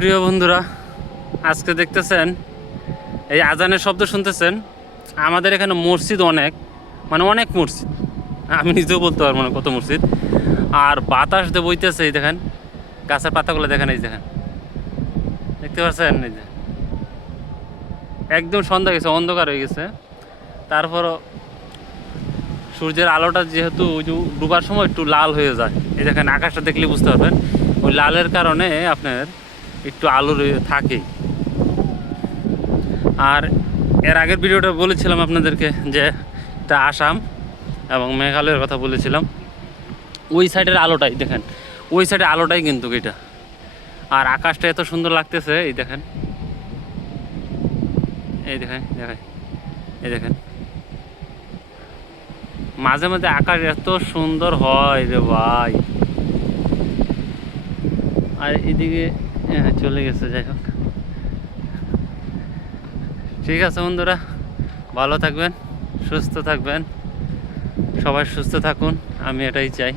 প্রিয় বন্ধুরা, আজকে দেখতেছেন, এই আজানের শব্দ শুনতেছেন? আমাদের এখানে মসজিদ অনেক মানে অনেক মসজিদ। আমি নিজেও বলতে পারব না কত মসজিদ। আর বাতাস দিয়ে বইতেছে, এই দেখেন, গাছের পাতাগুলো দেখেন, এই দেখেন। দেখতে পাচ্ছেন? এই যে। একদম সন্ধ্যা গেছে অন্ধকার হয়ে গেছে। তারপরও সূর্যের আলোটা যেহেতু ওই যে ডুবার সময় একটু লাল হয়ে যায়। এই দেখেন, আকাশটা দেখলে বুঝতে পারবেন। ওই লালের কারণে আপনার একটু আলো থাকে। আর এর আগের ভিডিওটা বলেছিলাম আপনাদেরকে যে এটা আসাম এবং মেঘালয়ের কথা বলেছিলাম। ওই সাইডের আলোটাই দেখেন, ওই সাইডের আলোটাই কিন্তু এটা। আর আকাশটা এত সুন্দর লাগতেছে, এই দেখেন। এই দেখেন দেখেন, এই দেখেন। মাঝে মাঝে আকাশ এত সুন্দর হয় রে ভাই। আর এদিকে চলে গেছে, যাই হোক। ঠিক আছে বন্ধুরা, ভালো থাকবেন, সুস্থ থাকবেন, সবাই সুস্থ থাকুন, আমি এটাই চাই।